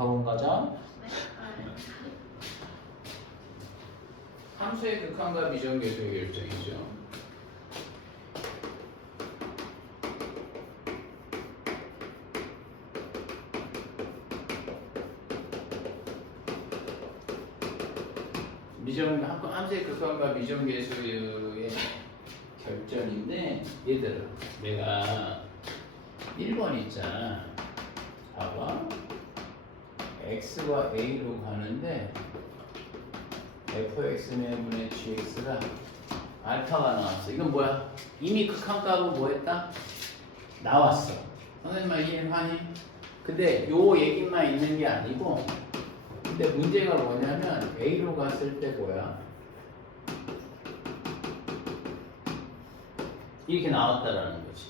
학원 가자. 네. 함수의 극한과 미정계수의 결정이죠. 함수의 극한과 미정계수의 결정인데 얘들아 내가 1번 있잖아. 봐봐. x와 a로 가는데 fx분의 gx가 알파가 나왔어. 이건 뭐야? 이미 극한값은 뭐 했다? 나왔어. 선생님 이해하니? 근데 요 얘기만 있는 게 아니고 근데 문제가 뭐냐면 a로 갔을 때 뭐야? 이렇게 나왔다라는 거지.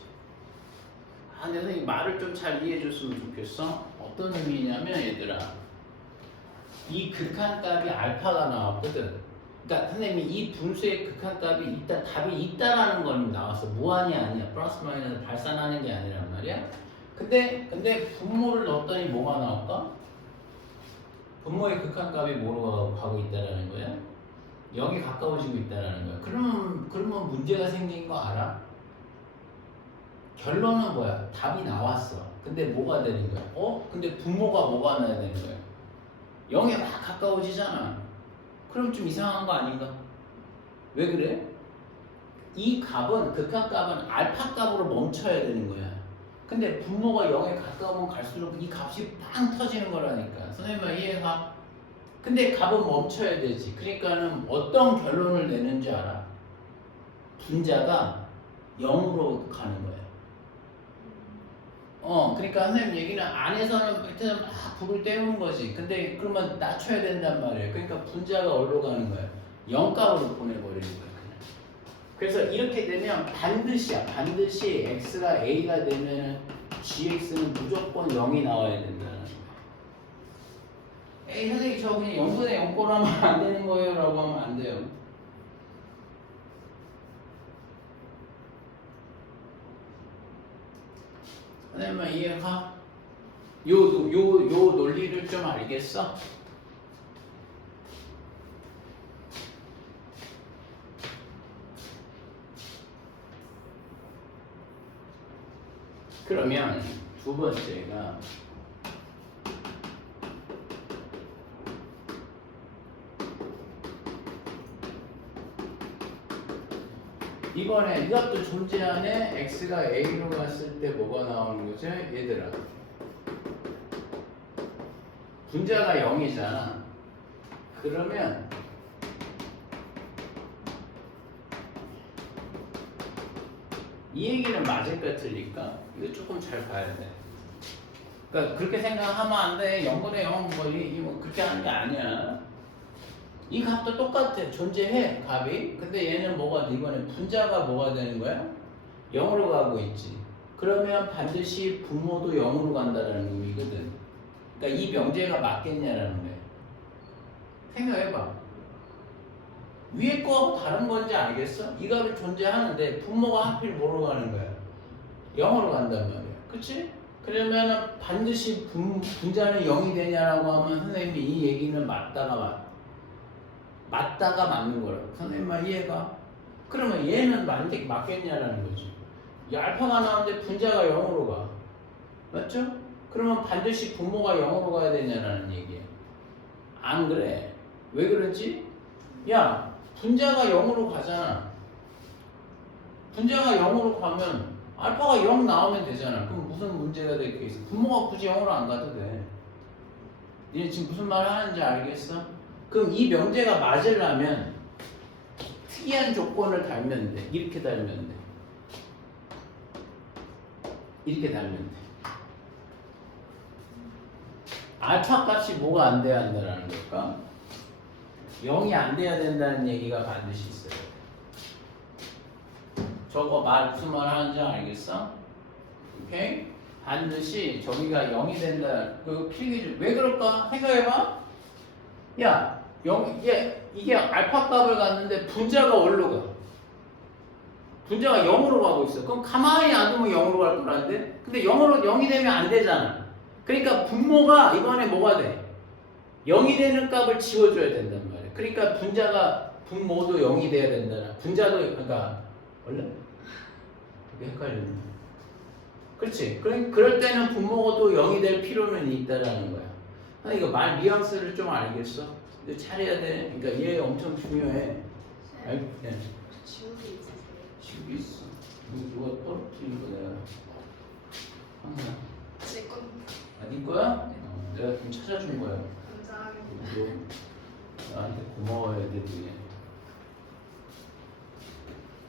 근데 선생님 말을 좀 잘 이해해 줬으면 좋겠어. 어떤 의미냐면 얘들아 이 극한값이 알파가 나왔거든. 그러니까 선생님이 이 분수의 극한값이 있다, 답이 있다라는 건 나왔어. 무한이 아니야. 플러스 마이너스 발산하는 게 아니란 말이야. 근데 분모를 넣었더니 뭐가 나올까? 분모의 극한값이 뭐로 가고 있다라는 거야? 0에 가까워지고 있다라는 거야. 그러면 문제가 생긴 거 알아? 결론은 뭐야? 답이 나왔어. 근데 뭐가 되는 거야? 근데 분모가 뭐가 나야 되는 거야? 0에 막 가까워지잖아. 그럼 좀 이상한 거 아닌가? 왜 그래? 이 값은 극한값은 알파 값으로 멈춰야 되는 거야. 근데 분모가 0에 가까우면 갈수록 이 값이 빵 터지는 거라니까. 선생님 이해가? 근데 값은 멈춰야 되지. 그러니까는 어떤 결론을 내는지 알아? 분자가 0으로 가는 거야. 그러니까 선생님 얘기는 안에서는 밑에서 막 불을 때우는 거지. 근데 그러면 낮춰야 된단 말이에요. 그러니까 분자가 어디로 가는 거야? 0값으로 보내버리는 거야. 그냥. 그래서 이렇게 되면 반드시 x가 a가 되면 gx는 무조건 0이 나와야 된다는 거야. 에이 선생님 저 그냥 0분의 0꼴 하면 안 되는 거예요 라고 하면 안 돼요. 선생님 이해가? 요 논리를 좀 알겠어? 그러면 두 번째가 이번에 이것도 존재하네. x가 a로 갔을 때 뭐가 나오는 거죠? 얘들아 분자가 0이잖아. 그러면 이 얘기는 맞을까 틀릴까? 이거 조금 잘 봐야 돼. 그러니까 그렇게 생각하면 안 돼. 0분의 0 뭐 그렇게 하는 게 아니야. 이 값도 똑같아. 존재해 값이. 근데 얘는 뭐가 이번에 분자가 뭐가 되는 거야? 0으로 가고 있지. 그러면 반드시 분모도 0으로 간다는 의미거든. 그러니까 이 명제가 맞겠냐라는 거야. 생각해봐. 위에 거하고 다른 건지 알겠어? 이 값이 존재하는데 분모가 하필 뭐로 가는 거야? 0으로 간단 말이야. 그치? 그러면 반드시 분자는 0이 되냐라고 하면 선생님이 이 얘기는 맞다가 맞는 거라고. 선생님만 이해가? 그러면 얘는 맞겠냐라는 거지. 이 알파가 나오는데 분자가 0으로 가. 맞죠? 그러면 반드시 분모가 0으로 가야 되냐라는 얘기야. 안 그래. 왜 그러지? 야, 분자가 0으로 가잖아. 분자가 0으로 가면 알파가 0 나오면 되잖아. 그럼 무슨 문제가 될 게 있어? 분모가 굳이 0으로 안 가도 돼. 니네 지금 무슨 말을 하는지 알겠어? 그럼 이 명제가 맞으려면 특이한 조건을 달면 돼. 이렇게 달면 돼. 이렇게 달면 돼. 알파 값이 뭐가 안 돼야 한다는 걸까? 0이 안 돼야 된다는 얘기가 반드시 있어요. 저거 무슨 말 하는지 알겠어? 오케이? 반드시 저기가 0이 된다. 그거 필기죠. 왜 그럴까? 생각해봐. 야, 이게 알파 값을 갔는데 분자가 어디로 가? 분자가 0으로 가고 있어. 그럼 가만히 놔두면 0으로 갈 거라는데? 근데 0이 되면 안 되잖아. 그러니까 분모가 이번에 뭐가 돼? 0이 되는 값을 지워줘야 된단 말이야. 그러니까 분모도 0이 돼야 된다. 분자도 그러니까 원래 이게 헷갈리네. 그렇지. 그럴 때는 분모도 0이 될 필요는 있다라는 거야. 이거 말 뉘앙스를 좀 알겠어? 이거 잘해야 돼. 그러니까 얘 엄청 중요해. 네. 지우개 있으세요? 지우개 있어. 누가 떨어뜨린 거 내가 항상. 제 건. 네 거야? 내가 좀 찾아준 거야. 감사합니다. 너 나한테 고마워야 돼, 그게.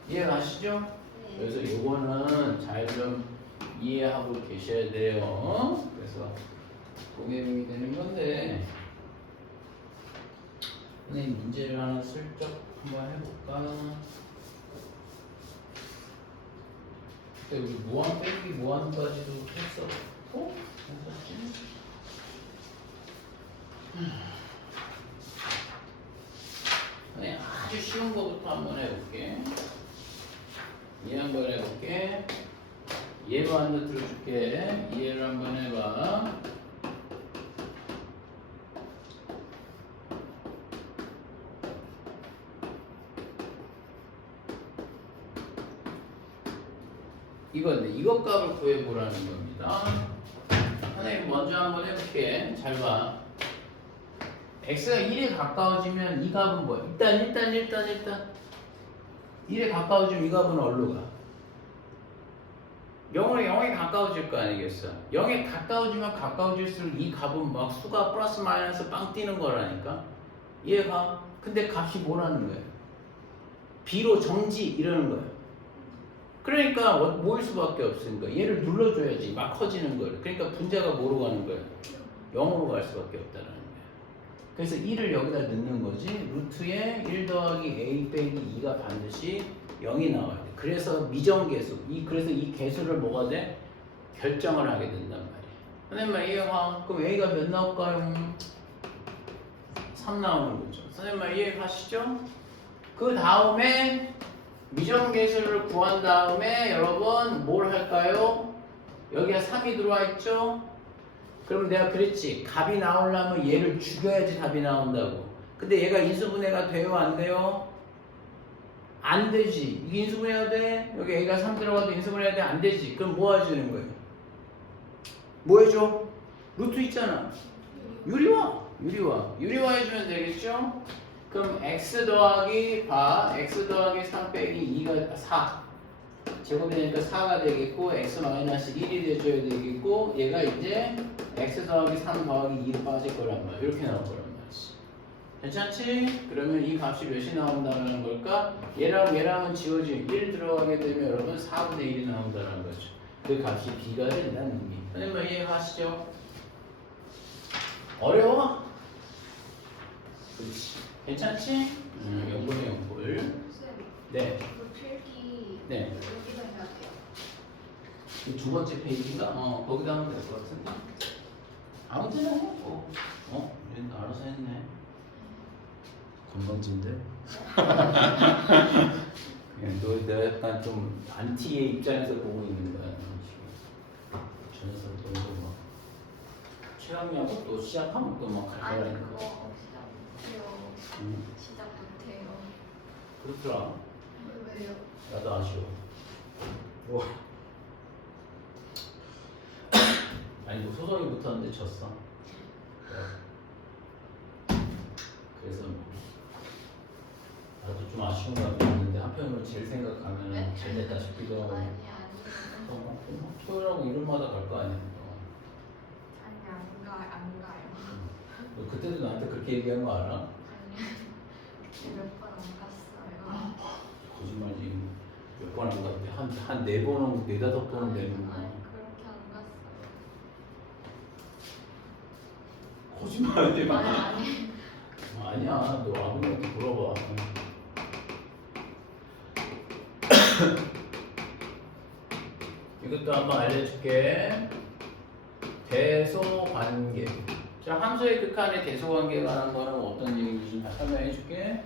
이해가시죠? 네. 그래서 요거는 잘 좀 이해하고 계셔야 돼요. 그래서 고객이 되는 건데, 선생님 문제를 하나 슬쩍 한번 해볼까? 그때 우리 무한 빼기 무한까지도 했었고, 했었지? 네, 아주 쉬운 거부터 한번 해볼게. 이해 한번 해볼게. 얘로 한번 들어줄게. 이해를 한번 해봐. 이건데 이것 값을 구해보라는 겁니다. 선생님 먼저 한번 해볼게. 잘 봐. x가 1에 가까워지면 이 값은 뭐야? 일단 1에 가까워지면 이 값은 어디로 가? 0에 가까워질 거 아니겠어? 0에 가까워지면 가까워질수록 이 값은 막 수가 플러스 마이너스 빵 뛰는 거라니까? 이해가? 근데 값이 뭐라는 거야? b로 정지 이러는 거야. 그러니까 모일 수밖에 없으니까 얘를 눌러줘야지 막 커지는 거를. 그러니까 분자가 뭐로 가는 거야? 0으로 갈 수밖에 없다는 거야. 그래서 1을 여기다 넣는 거지. 루트에 1 더하기 a 빼기 2가 반드시 0이 나와야 돼. 그래서 미정계수. 그래서 이 계수를 뭐가 돼? 결정을 하게 된단 말이야. 선생님 말 이해가? 그럼 a가 몇 나올까요? 3 나오는 거죠. 선생님 말 이해가시죠? 그 다음에 미정계수를 구한 다음에 여러분 뭘 할까요? 여기에 3이 들어와 있죠? 그럼 내가 그랬지. 값이 나오려면 얘를 죽여야지 답이 나온다고. 근데 얘가 인수분해가 돼요? 안 돼요? 안 되지. 이게 인수분해가 돼? 여기 A가 3 들어가도 인수분해가 돼? 안 되지. 그럼 뭐 해주는 거예요? 뭐 해줘? 루트 있잖아. 유리화 해주면 되겠죠? 그럼 x 더하기 x 더하기 3 빼기 2가 4 제곱이 되니까 4가 되겠고 x 마이너스 1이 돼줘야 되겠고 얘가 이제 x 더하기 3 더하기 2로 빠질 거란 말이야. 이렇게 나올 거란 말이지. 괜찮지? 그러면 이 값이 몇이 나온다는 걸까? 얘랑은 지워지면 1 들어가게 되면 여러분 4분의 1이 나온다는 거죠. 그 값이 b가 된다는 의미. 선생님 이해가시죠? 어려워? 그렇지. 괜찮지? 0분의 0뿔. 쌤, 네. 이거 필기 네. 여기다 해야 돼요. 이 두 번째 페이지인가? 거기다 하면 될 것 같은데. 아무 데나 해. 얘는 알아서 했네. 건방진데? 내가 약간 좀 안티의 입장에서 보고 있는 거야. 저 녀석도 막 최강야구 또 시작하면 또 막 아니 갈거라니까. 그거 시작 못해요. 시작 못해요. 그렇더라. 왜요? 나도 아쉬워. 뭐. 아니 뭐 소송이 붙었는데 졌어. 그래서 뭐 나도 좀 아쉬운 감이 있는데 한편으로 제일 생각하면 네? 잘 됐다 싶기도 하고. 아니 토요일하고 일요일마다 갈 거 아니야. 안 가요. 너 그때도 나한테 그렇게 얘기한 거 알아? 아니 몇 번 안 갔어요. 거짓말이지. 몇 번 안 갔대. 한 4번은 4~5번은 되는 거야. 아니 그렇게 안 갔어요. 거짓말하지 마. 아니 아니야. 너 아무것도 물어봐. 이것도 한번 알려줄게. 대소관계. 자, 함수의 극한의 대소관계가 하는 거는 어떤 얘기인지 좀 설명해 줄게.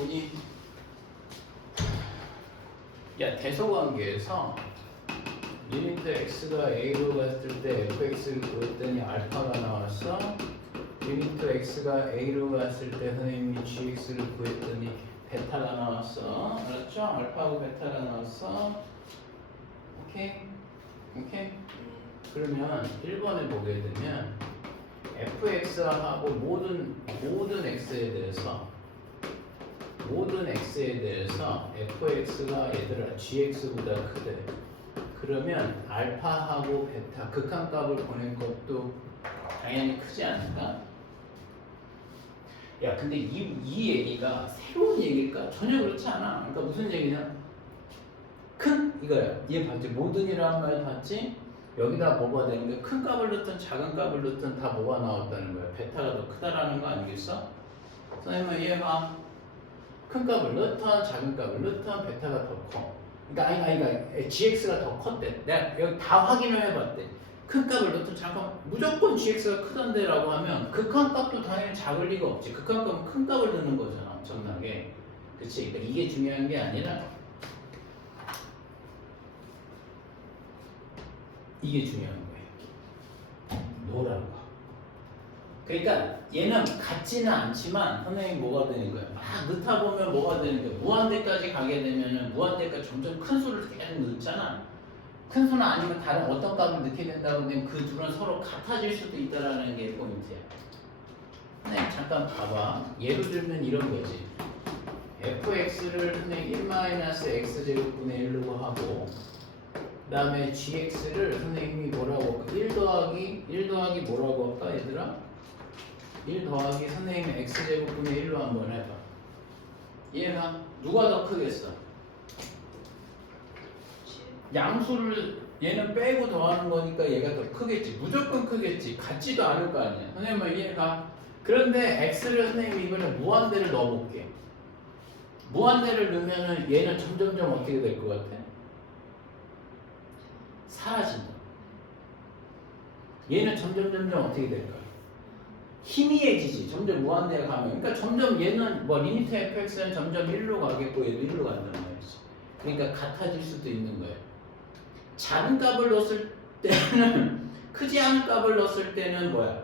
보니 야 대소관계에서 리미트 x가 a로 갔을 때 fx를 구했더니 알파가 나왔어. 리미트 x가 a로 갔을 때 선생님이 gx를 구했더니 베타가 나왔어. 알았죠? 알파하고 베타가 나왔어. 오케이? 오케이? 그러면 1번에 보게 되면 fx하고 모든 x에 대해서 fx가 얘들아 gx보다 크대. 그러면 알파하고 베타 극한값을 보낸 것도 당연히 크지 않을까? 야 근데 이 얘기가 새로운 얘기일까? 전혀 그렇지 않아. 그러니까 무슨 얘기냐? 큰 이거야. 얘 봤지? 모든이라는 말 봤지? 여기다 뭐가 되는 거야? 큰 값을 넣든 작은 값을 넣든 다 뭐가 나왔다는 거야? 베타가 더 크다라는 거 아니겠어? 선생님은 얘가 큰 값을 넣든 작은 값을 넣든 베타가 더 커. 그러니까 gx가 더 컸대. 내가 여기 다 확인을 해봤대. 큰 값을 넣든 작은 무조건 gx가 크던데라고 하면 극한 값도 당연히 작을 리가 없지. 극한 값은 큰 값을 넣는 거잖아. 엄청나게. 그치? 그러니까 이게 중요한 게 아니라 이게 중요한 거예요. 뭐라고? 그러니까 얘는 같지는 않지만 선생님 뭐가 되는 거야? 막 넣다 보면 뭐가 되는 거야? 무한대까지 가게 되면은 무한대까지 점점 큰 수를 계속 넣잖아. 큰 수는 아니면 다른 어떤 값을 넣게 된다고 하면 그 둘은 서로 같아질 수도 있다라는 게 포인트야. 선생님 잠깐 봐봐. 예를 들면 이런 거지. fx를 선생님 1-x제곱분의 1로 하고 그 다음에 gx를 선생님이 뭐라고 할까? 1 더하기 뭐라고 할까 얘들아? 1 더하기 선생님이 x제곱분의 1로 한번 해봐. 얘가 누가 더 크겠어? 양수를 얘는 빼고 더하는 거니까 얘가 더 크겠지. 무조건 크겠지. 같지도 않을 거 아니야. 선생님은 얘가 그런데 x를 선생님이 이번에 무한대를 넣어볼게. 무한대를 넣으면은 얘는 점점점 어떻게 될 것 같아? 사라진다. 얘는 점점 어떻게 될까? 희미해지지. 점점 무한대에 가면. 그러니까 점점 얘는 뭐 리미트 fx는 점점 1로 가겠고 얘도 1로 간단 말이지. 그러니까 같아질 수도 있는 거예요. 작은 값을 넣었을 때는 크지 않은 값을 넣었을 때는 뭐야?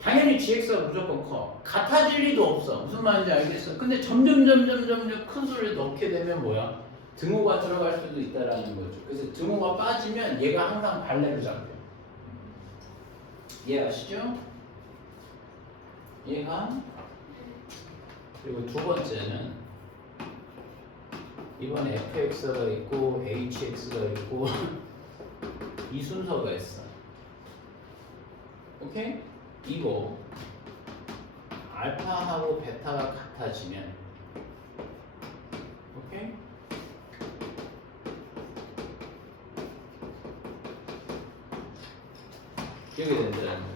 당연히 gx가 무조건 커. 같아질 리도 없어. 무슨 말인지 알겠어? 근데 점점 큰 수를 넣게 되면 뭐야? 등호가 들어갈 수도 있다라는 거죠. 그래서 등호가 빠지면 얘가 항상 발레로 잡혀. 이해하시죠? 얘가 그리고 두 번째는 이번에 fx가 있고 hx가 있고 이 순서가 있어. 오케이? 이거 알파하고 베타가 같아지면 오케이? 이렇게 된다는 거예요.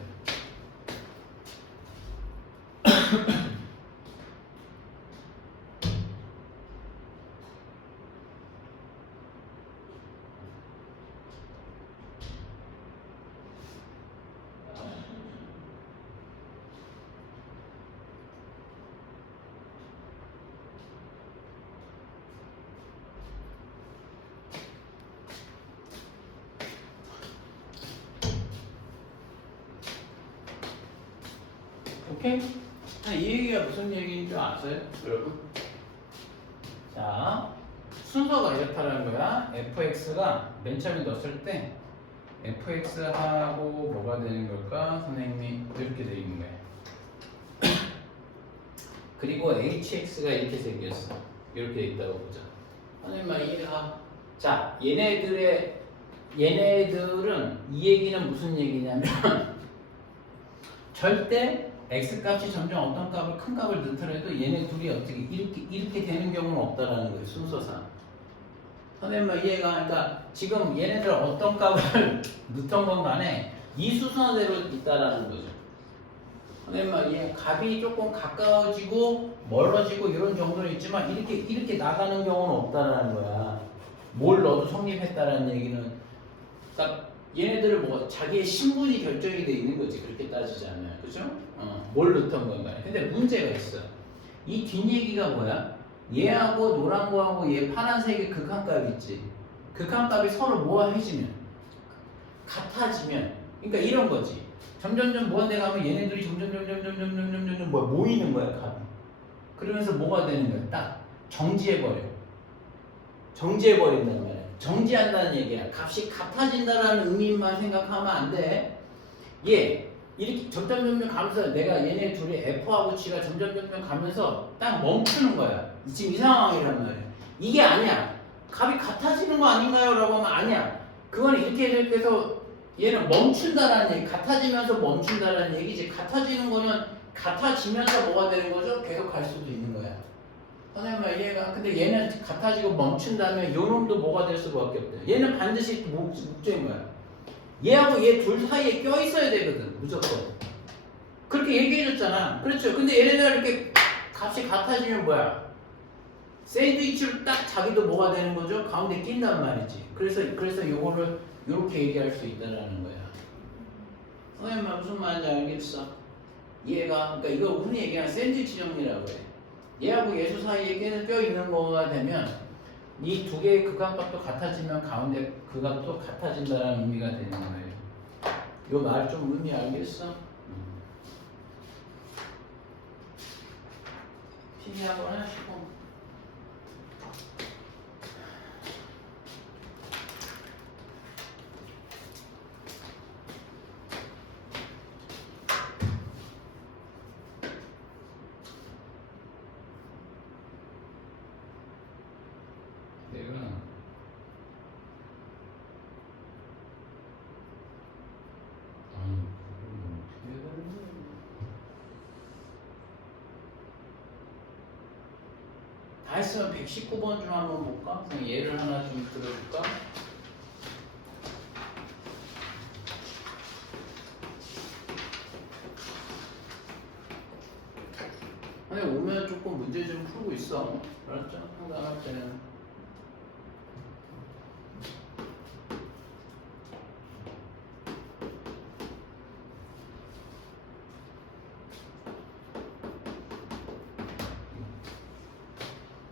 오케이? 이 얘기가 무슨 얘기인 줄 아세요? 여러분? 자, 순서가 이렇다는 거야. fx가 맨 처음에 넣었을 때 fx하고 뭐가 되는 걸까? 선생님이 이렇게 되어 있는 거야. 그리고 hx가 이렇게 생겼어. 이렇게 돼 있다고 보자. 선생님 이해가. 자, 얘네들은 이 얘기는 무슨 얘기냐면 절대 x값이 점점 어떤 값을 큰 값을 넣더라도 얘네 둘이 어떻게 이렇게 되는 경우는 없다라는 거예요. 순서상. 선생님 이해가. 그러니까 지금 얘네들 어떤 값을 넣던 건 간에 이 순서대로 있다라는 거죠. 선생님 이해. 값이 조금 가까워지고 멀어지고 이런 정도는 있지만 이렇게 나가는 경우는 없다라는 거야. 뭘 넣어도 성립했다라는 얘기는. 그러니까 얘네들은 뭐 자기의 신분이 결정이 돼 있는 거지. 그렇게 따지자면. 그죠? 뭘 넣던 건가요? 근데 문제가 있어. 이 뒷얘기가 뭐야? 얘하고 노란 거하고 얘 파란색의 극한값 있지. 극한값이 서로 모아해지면 같아지면 그러니까 이런 거지. 점점점 모아내 가면 얘네들이 점점 뭐 모이는 거야 값이. 그러면서 뭐가 되는 거야? 딱 정지해버려. 정지해버린단 말이야. 정지한다는 얘기야. 값이 같아진다라는 의미만 생각하면 안 돼. 얘 이렇게 점점 가면서 내가 얘네 둘이 F하고 G가 점점 가면서 딱 멈추는 거야. 지금 이 상황이란 말이야. 이게 아니야. 값이 같아지는 거 아닌가요? 라고 하면 아니야. 그건 이렇게 돼서 얘는 멈춘다라는 얘기, 같아지면서 멈춘다라는 얘기지. 같아지는 거는 같아지면서 뭐가 되는 거죠? 계속 갈 수도 있는 거야. 선생님 말 이해가? 근데 얘는 같아지고 멈춘다면 요 놈도 뭐가 될 수밖에 없대. 얘는 반드시 목적인 거야. 얘하고 얘 둘 사이에 껴 있어야 되거든, 무조건. 그렇게 얘기해줬잖아. 그렇죠. 근데 얘네들 이렇게 값이 같아지면 뭐야? 샌드위치로 딱 자기도 뭐가 되는 거죠? 가운데 낀단 말이지. 그래서 요거를 요렇게 얘기할 수 있다라는 거야. 선생님 말 무슨 말인지 알겠어? 얘가 그러니까 이거 흔히 얘기하는 샌드위치 정리라고 해. 얘하고 얘수 사이에 껴 있는 거가 되면 이 두 개의 극한값도 같아지면 가운데 극값도 같아진다는 의미가 되는 거예요. 요 말 좀 의미 알겠어? 필기 한번 하시고. 내가 다 했으면 119번 좀 한번 볼까? 그냥 예를 하나 좀 들어줄까? 아니 오면 조금 문제 좀 풀고 있어. 알았죠? 상담할 때는.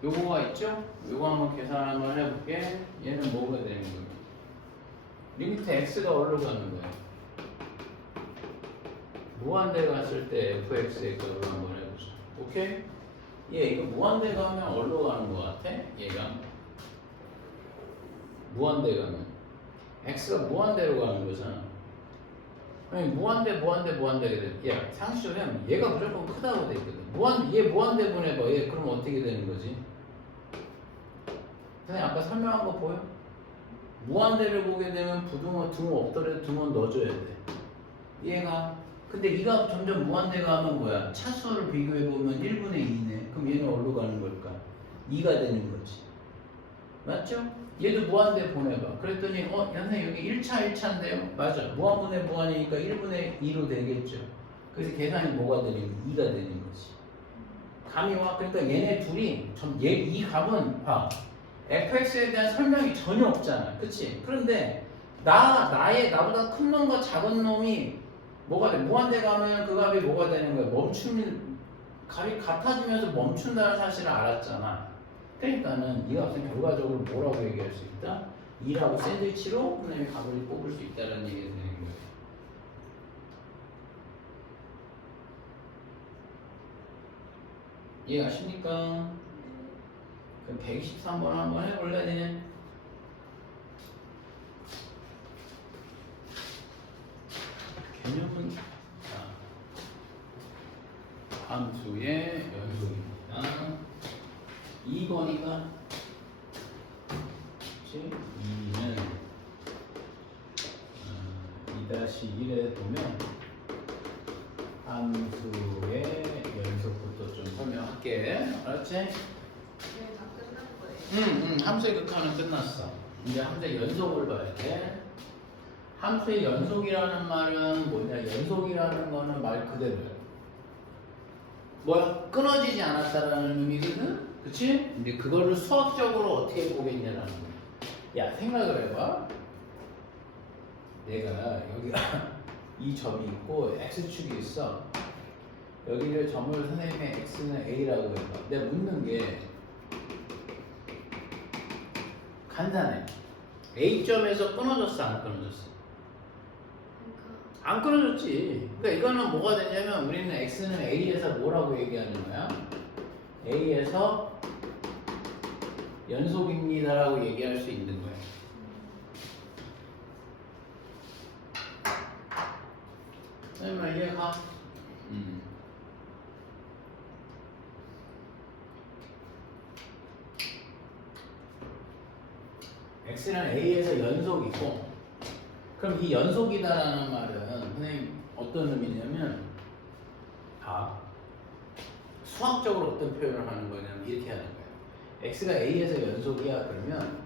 요거가 있죠? 요거 한번 계산 한번 해볼게. 얘는 뭐가 되는 거야? 리미트 x가 어디로 가는 거야? 무한대 갔을 때 fx의 값을 한번 해보자. 오케이? 얘 이거 무한대 가면 어디로 가는 거 같아? 얘가 무한대 가면 x가 무한대로 가는 거잖아. 아니 무한대가 돼. 야 상식적으로 하면 얘가 무조건 크다고 돼 있거든. 얘 무한대 보내봐. 얘 그럼 어떻게 되는 거지? 선생님 아까 설명한 거 보여? 무한대를 보게 되면 부등호 등호 없더라도 등호 넣어줘야 돼. 얘가 근데 이가 점점 무한대가 하면 뭐야? 차수를 비교해보면 1분의 2네. 그럼 얘는 어디로 가는 걸까? 2가 되는 거지. 맞죠? 얘도 무한대 보내봐. 그랬더니 선생님 여기 1차인데요? 맞아. 무한분의 무한이니까 1분의 2로 되겠죠. 그래서 계산이 뭐가 되는 거야? 2가 되는 거지. 감이 와. 그러니까 얘네 둘이 이 값은 봐. fx에 대한 설명이 전혀 없잖아. 그치? 그런데 나보다 큰 놈과 작은 놈이 뭐가 돼? 무한대 가면 그 값이 뭐가 되는 거야? 값이 같아지면서 멈춘다는 사실을 알았잖아. 그러니까는 이 값은 결과적으로 뭐라고 얘기할 수 있다? 2라고 샌드위치로 그다음에 값을 뽑을 수 있다는 얘기가 되는 거예요. 이해가십니까? 그럼 123번 한번 해볼래? 개념은 함수의 연속입니다. 2번이가 2는 2-1에 보면 함수의 연속부터 좀 설명할게. 알았지? 네, 다 끝난 거예요. 함수의 극한은 끝났어. 이제 함수의 연속을 봐야 돼. 함수의 연속이라는 말은 뭐냐? 연속이라는 거는 말 그대로야. 뭐야? 끊어지지 않았다라는 의미거든? 그치? 근데 그거를 수학적으로 어떻게 보겠냐라는 거야. 야, 생각을 해봐. 내가 여기가 이 점이 있고 x축이 있어. 여기를 점을 선생님의 x는 a라고 해봐. 내가 묻는 게 간단해. A점에서 끊어졌어, 안 끊어졌어? 그러니까 안 끊어졌지. 그러니까 이거는 뭐가 되냐면 우리는 X는 A에서 뭐라고 얘기하는 거야? A에서 연속입니다라고 얘기할 수 있는 거야. 그러면 이해가? X는 A에서 연속이고, 그럼 이 연속이다라는 말은 선생님 어떤 의미냐면, 수학적으로 어떤 표현을 하는 거냐면 이렇게 하는 거예요. X가 A에서 연속이야 그러면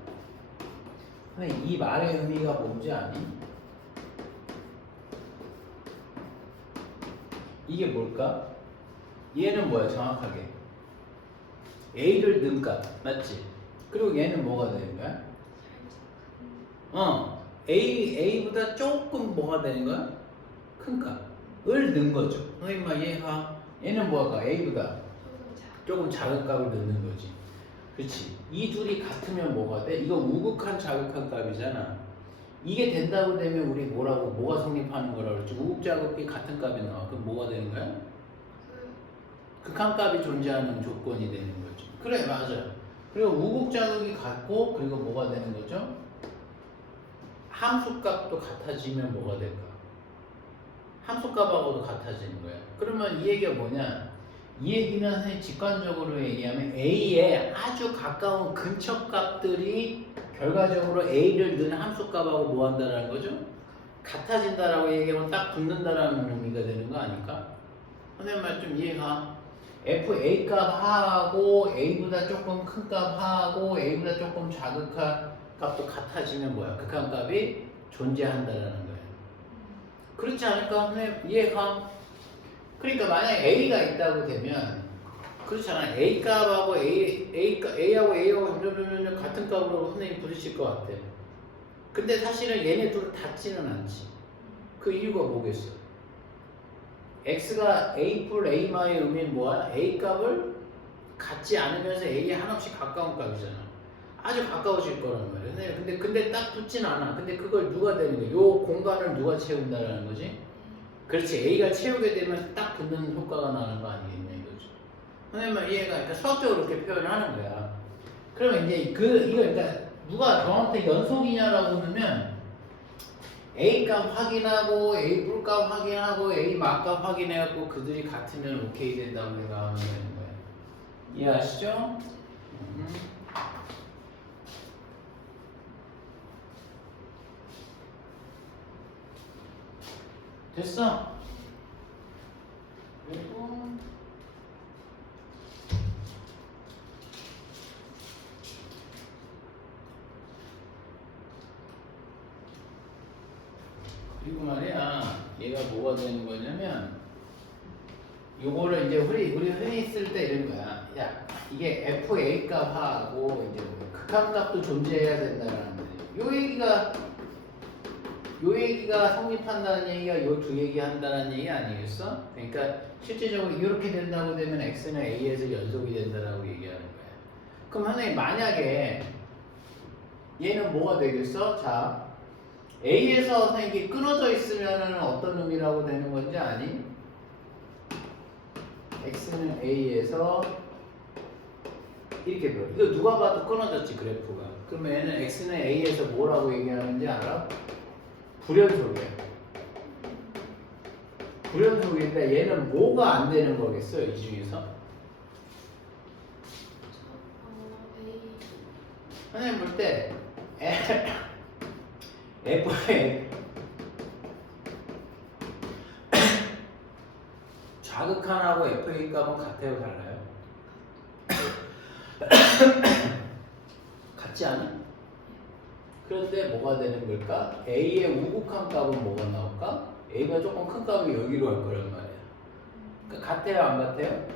선생님 이 말의 의미가 뭔지 아니? 이게 뭘까? 얘는 뭐야 정확하게? A를 넣은 값 맞지? 그리고 얘는 뭐가 되는 거야? A보다 조금 뭐가 되는 거야? 큰 값을 넣은 거죠. 선생님 막 얘는 뭐가 A보다 조금 작은 값을 넣는 거지. 그렇지. 이 둘이 같으면 뭐가 돼? 이거 우극한 자극한 값이잖아. 이게 된다고 되면 우리 뭐가 성립하는 거라고 그랬지? 우극자극이 같은 값이 나와. 그럼 뭐가 되는 거야? 극한값이 존재하는 조건이 되는 거지. 그래, 맞아. 그리고 우극자극이 같고, 그리고 뭐가 되는 거죠? 함수값도 같아지면 뭐가 될까? 함수값하고도 같아지는 거야. 그러면 이 얘기가 뭐냐? 이 얘기는 사실 직관적으로 얘기하면 A에 아주 가까운 근처값들이 결과적으로 A를 넣은 함수값하고 뭐 한다는 거죠? 같아진다라고 얘기하면 딱 붙는다라는 의미가 되는 거 아닐까? 선생님 말 좀 이해가? FA 값하고 A보다 조금 큰 값하고 A보다 조금 작은 값도 같아지면 뭐야? 극한값이 존재한다라는 거예요. 그렇지 않을까? 선생님 이해가? 그러니까 만약에 A가 있다고 되면 그렇잖아. A 값하고 A하고 점점 같은 값으로 선생님이 부딪힐 것 같아. 근데 사실은 얘네 둘은 닿지는 않지. 그 이유가 뭐겠어? X가 A 풀 A마의 의미는 뭐야? A 값을 갖지 않으면서 A에 한없이 가까운 값이잖아. 아주 가까워질 거란 말이야. 근데 딱 붙진 않아. 근데 그걸 누가 되는 거야? 요 공간을 누가 채운다라는 거지? 그렇지. A가 채우게 되면 딱 붙는 효과가 나는 거 아니겠냐 이거죠. 선생님은 이해가, 그러니까 수학적으로 그렇게 표현을 하는 거야. 그러면 이제 이거 그러니까 누가 저한테 연속이냐라고 묻으면 A 값 확인하고 A 뿔값 확인하고 A 막값 확인해갖고 그들이 같으면 오케이 된다고 생각하면 되는 거예요. 이해하시죠? 됐어? 그리고 말이야, 얘가 뭐가 되는 거냐면, 요거를 이제 우리 흔히 쓸 때 이런 거야. 야, 이게 FA 값하고 이제 극한값도 존재해야 된다는 거지. 요 얘기가 성립한다는 얘기가 요 두 얘기 한다는 얘기 아니겠어? 그러니까 실제적으로 이렇게 된다고 되면 X는 A에서 연속이 된다라고 얘기하는 거야. 그럼 선생님 만약에 얘는 뭐가 되겠어? 자, A에서 선생님 이게 끊어져 있으면은 어떤 의미라고 되는 건지 아니? X는 A에서 이렇게 이거 누가 봐도 끊어졌지 그래프가. 그러면 얘는 X는 A에서 뭐라고 얘기하는지 알아? 불연속이야. 불연속인데 얘는 뭐가 안 되는 거겠어요 이 중에서? 선생님 볼 때 F의 자극한하고 FA 값은 같아요 달라요? 같지 않아? 그런데 뭐가 되는 걸까? A의 우극한 값은 뭐가 나올까? A가 조금 큰 값이 여기로 할 거란 말이야. 그러니까 같아요 안 같아요?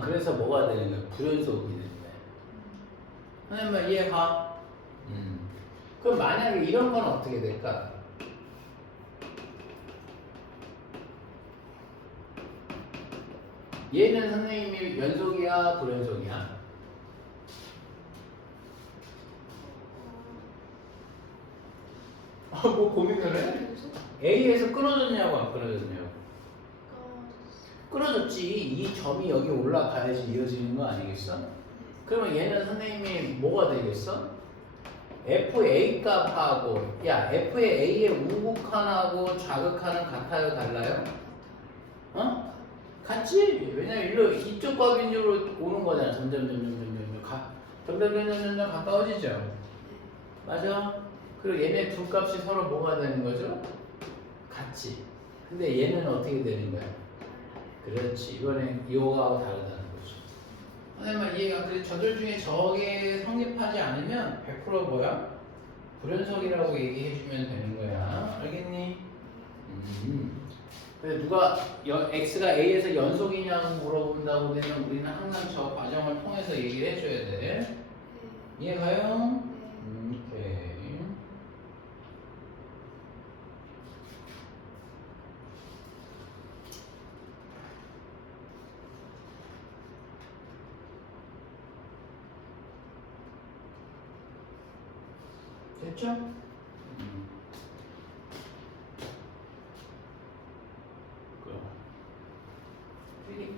그래서 뭐가 되는 거야? 불연속이 되는 거야. 선생님 이해가? 그럼 만약에 이런 건 어떻게 될까? 얘는 선생님이 연속이야 불연속이야? 뭐 고민을 해? A에서 끊어졌냐고 안 끊어졌냐고? 끊어졌지. 이 점이 여기 올라가야지 이어지는 거 아니겠어? 그러면 얘는 선생님이 뭐가 되겠어? FA 값하고 야 F의 A의 우극한하고 좌극한은 같아요 달라요? 어? 같지? 왜냐면 일로 이쪽 값인 쪽으로 오는 거잖아. 점점 가까워지죠? 맞아? 그리고 얘네 두 값이 서로 뭐가 되는 거죠? 같지. 근데 얘는 어떻게 되는 거야? 그렇지. 이번엔 이거하고 다르다는 거죠. 선생님 이해가 그래 저들 중에 저게 성립하지 않으면 100% 뭐야? 불연속이라고 얘기해주면 되는 거야. 알겠니? 그래서 누가 x가 a에서 연속이냐고 물어본다고 되면 우리는 항상 저 과정을 통해서 얘기를 해줘야 돼. 이해가요? 오케이. 됐죠? 그럼. 필히.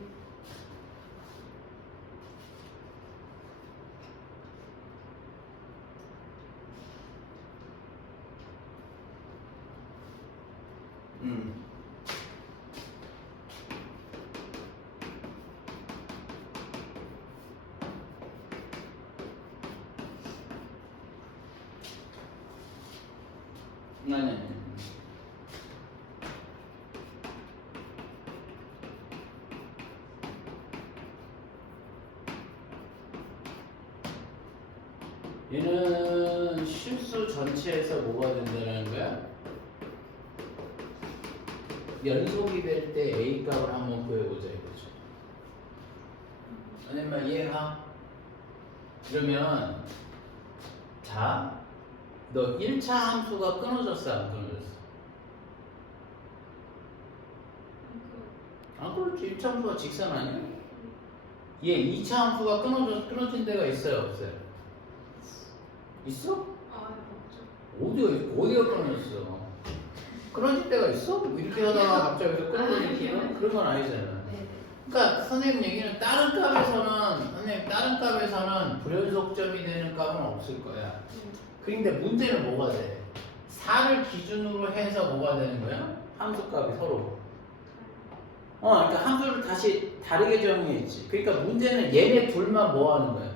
아니. 얘는 실수 전체에서 뭐가 된다는 거야? 연속이 될 때 A 값을 한번 구해보자 이거죠. 선생님 이해가? 그러면 자, 너 1차 함수가 끊어졌어 안 끊어졌어? 아 그렇지. 1차 함수가 직선 아니야? 얘 2차 함수가 끊어진 데가 있어요 없어요? 있어? 어디가 끊어졌어? 끊어질 때가 있어? 뭐 이렇게 하다가 갑자기 끊어지는 그런 건 아니잖아. 그러니까 선생님 얘기는 다른 값에서는 불연속점이 되는 값은 없을 거야. 그런데 문제는 뭐가 돼? 4를 기준으로 해서 뭐가 되는 거야? 함수값이 서로. 그러니까 함수를 다시 다르게 정의했지. 그러니까 문제는 얘네 둘만 뭐 하는 거야?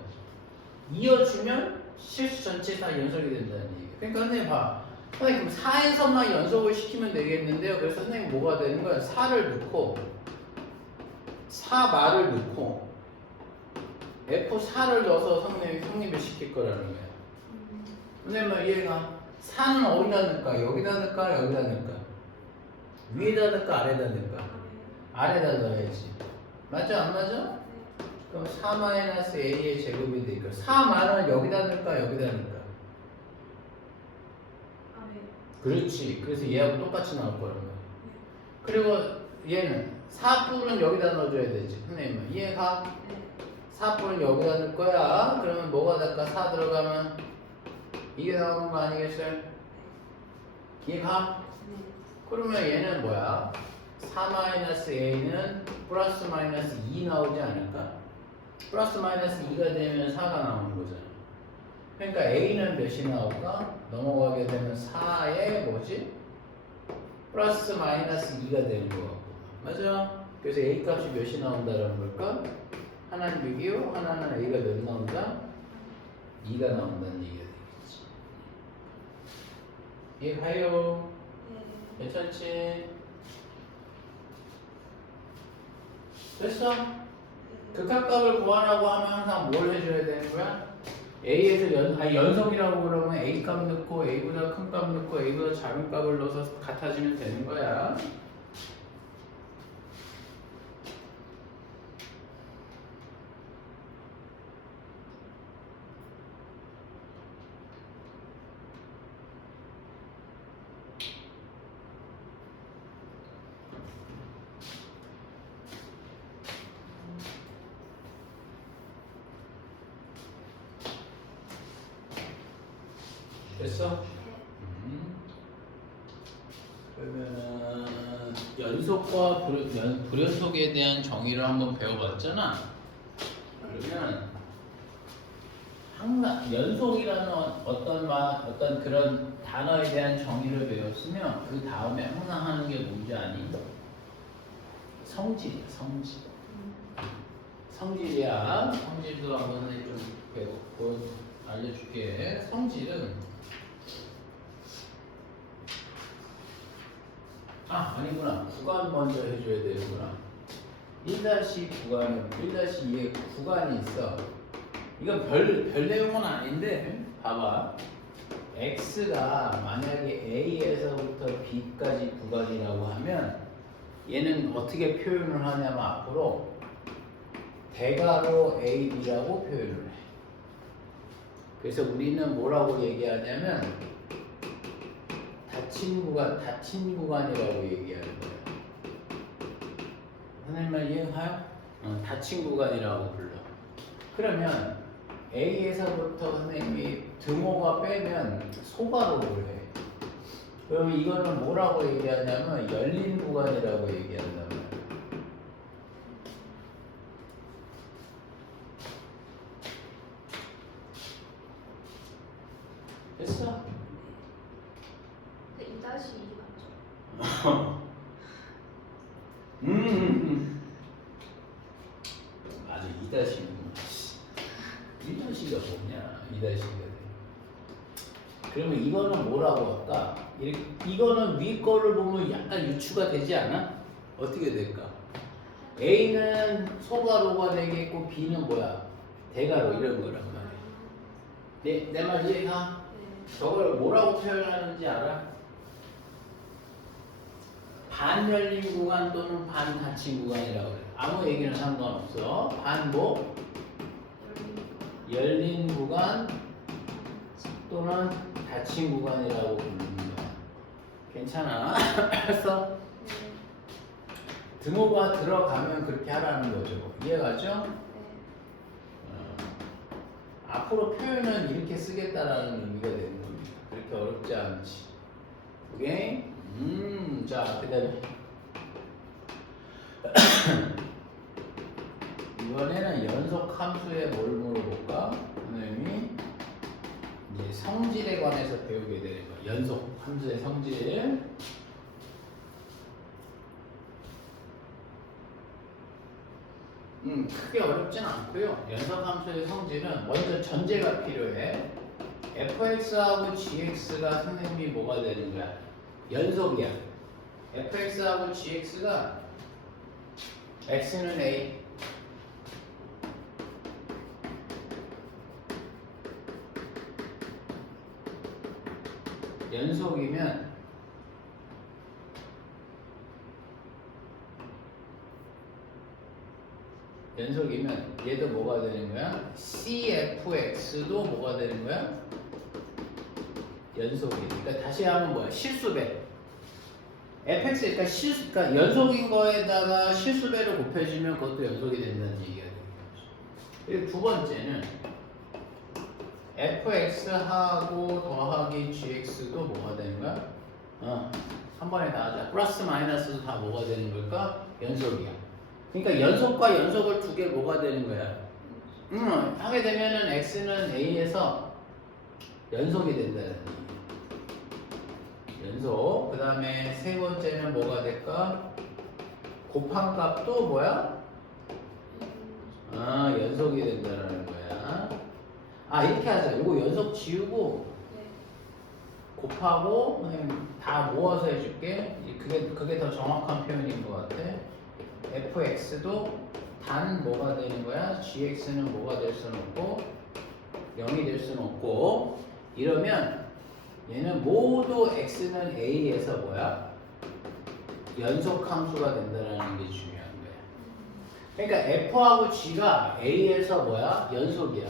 이어주면 실수 전체 다 연속이 된다는 얘기. 그러니까 선생님 봐. 선생님 그럼 4에서만 연속을 시키면 되겠는데요. 그래서 선생님 뭐가 되는 거야? 4를 넣고 4말을 넣고 F4를 넣어서 선생님이 성립을 시킬 거라는 거야. 선생님 이해가? 4는 어디다 넣을까? 여기다 넣을까? 여기다 넣을까? 위에다 넣을까? 아래다 넣을까? 아래다 넣어야지. 맞아 안 맞아? 그럼 4-a의 제곱이 되니까 4만원 여기다 넣을까? 여기다 넣을까? 그렇지. 그래서 얘하고 똑같이 나올 거란 말이야. 그리고 얘는 4뿔은 여기다 넣어줘야 되지. 선생님 이해가? 4뿔은 여기다 넣을 거야. 그러면 뭐가 될까? 4 들어가면 이게 나오는 거 아니겠어요? 이해가? 그러면 얘는 뭐야? 4-a는 플러스 마이너스 2 나오지 않을까? 플러스 마이너스 2가 되면 4가 나오는 거잖아. 그러니까 a는 몇이 나올까? 넘어가게 되면 4에 뭐지? 플러스 마이너스 2가 되는 거 같고. 맞아? 그래서 a 값이 몇이 나온다는 걸까? 하나는 6이요, 하나는 a가 몇 나온다? 2가 나온다는 얘기가 되겠지. 이해가요? 괜찮지? 됐어? 극합값을 구하라고 하면 항상 뭘 해줘야 되는 거야? A에서 연속이라고 그러면 A 값 넣고 A보다 큰 값 넣고 A보다 작은 값을 넣어서 같아지면 되는 거야. 됐어? 연속과 불연속에 대한 정의를 한번 배워봤잖아. 그러면 항상 연속이라는 어떤 그런 단어에 대한 정의를 배웠으면 그 다음에 항상 하는 게 뭔지 아니? 성질이야, 성질. 성질이야. 성질도 한번 좀 배우고 알려줄게. 성질은 아니구나. 구간 먼저 해줘야 되는구나. 1-구간은 1-2에 구간이 있어. 이건 별 내용은 아닌데 봐봐. x가 만약에 a에서부터 b까지 구간이라고 하면 얘는 어떻게 표현을 하냐면 앞으로 대괄호 a, b라고 표현을 해. 그래서 우리는 뭐라고 얘기하냐면 닫힌 구간이라고 얘기하는 거예요. 선생님 말 이해가요? 닫힌 구간이라고 불러. 그러면 A에서부터 선생님이 등호가 빼면 소괄호를 해. 그러면 이거는 뭐라고 얘기하냐면 열린 구간이라고 얘기한단 말이야. 됐어? 2-2 맞죠? 맞아. 2-2가 뭐냐? 2-2가 돼. 그러면 이거는 뭐라고 할까? 이거는 위 거를 보면 약간 유추가 되지 않아? 어떻게 될까? A는 소괄호가 되겠고 B는 뭐야? 대괄호 이런 거란 말이야. 내 말 이해가? 네. 저걸 뭐라고 표현하는지 알아? 반 열린 구간 또는 반 닫힌 구간이라고 그래. 아무 얘기는 상관없어. 반 뭐? 열린 구간 또는 닫힌 구간이라고 부르는 거야. 괜찮아? 알았어? 네. 등호가 들어가면 그렇게 하라는 거죠. 이해가죠? 네. 앞으로 표현은 이렇게 쓰겠다라는 의미가 되는 겁니다. 그렇게 어렵지 않지. 오케이? 자, 그 다음에 이번에는 연속 함수에 뭘 물어볼까? 선생님이 이제 성질에 관해서 배우게 되는 거야. 연속 함수의 성질. 크게 어렵진 않고요. 연속 함수의 성질은 먼저 전제가 필요해. fx하고 gx가 선생님이 뭐가 되는 거야? 연속이야. fx하고 gx가 x는 a, 연속이면 얘도 뭐가 되는 거야? cfx도 뭐가 되는 거야? 연속이니까 그러니까 다시 하면 뭐야? 실수배. fx 그러니까 연속인 거에다가 실수배를 곱해주면 그것도 연속이 된다는 얘기가 되는 거죠. 그리고 두 번째는 fx하고 더하기 gx도 뭐가 되는 거야? 한 번에 다 하자. 플러스 마이너스도 다 뭐가 되는 걸까? 연속이야. 그러니까 연속과 연속을 두 개 뭐가 되는 거야? 하게 되면은 x는 a에서 연속이 된다는 얘기야. 연속. 그 다음에 세 번째는 뭐가 될까? 곱한 값도 뭐야? 연속이 된다는 거야. 이렇게 하자. 이거 연속 지우고 네. 곱하고 다 모아서 해줄게. 그게 더 정확한 표현인 것 같아. fx도 단 뭐가 되는 거야? gx는 뭐가 될 수는 없고 0이 될 수는 없고 이러면 얘는 모두 x는 a에서 뭐야? 연속 함수가 된다는 게 중요한 거야. 그러니까 f하고 g가 a에서 뭐야? 연속이야.